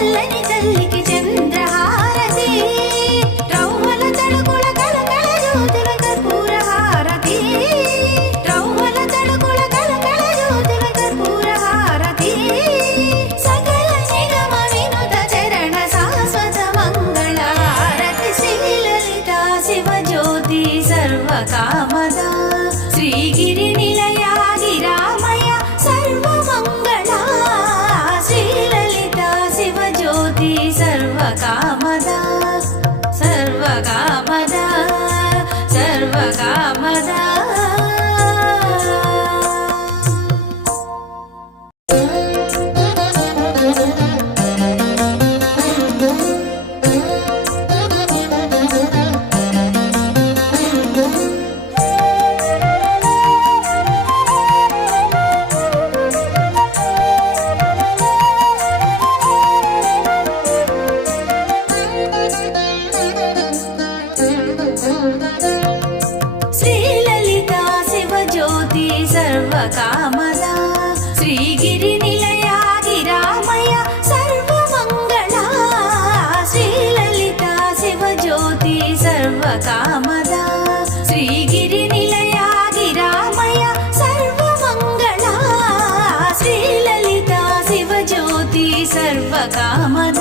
చల్లని తల్లికి చంద్రహారతి రవ్వల తడుకుల కలకల జ్యోతుల కర్పూర హారతి రవ్వల తడుకుల కలకల జ్యోతుల కర్పూర హారతి సకల నిగమ వినుత చరణ శాశ్వత మంగళ హారతి శ్రీలలిత శివజ్యోతి సర్వకామద శ్రీగిరి నిలయ గిరామయ సర్వమంగళ శ్రీలలిత శివజ్యోతి సర్వకామద సర్వకామద సర్వకామద శ్రీలలిత శివజ్యోతి సర్వకామద శ్రీగిరి నిలయ గిరామయ సర్వమంగళ శ్రీలలిత శివజ్యోతి సర్వకామద శ్రీగిరి నిలయ గిరామయ సర్వమంగళ శ్రీలలిత శివజ్యోతి సర్వకామద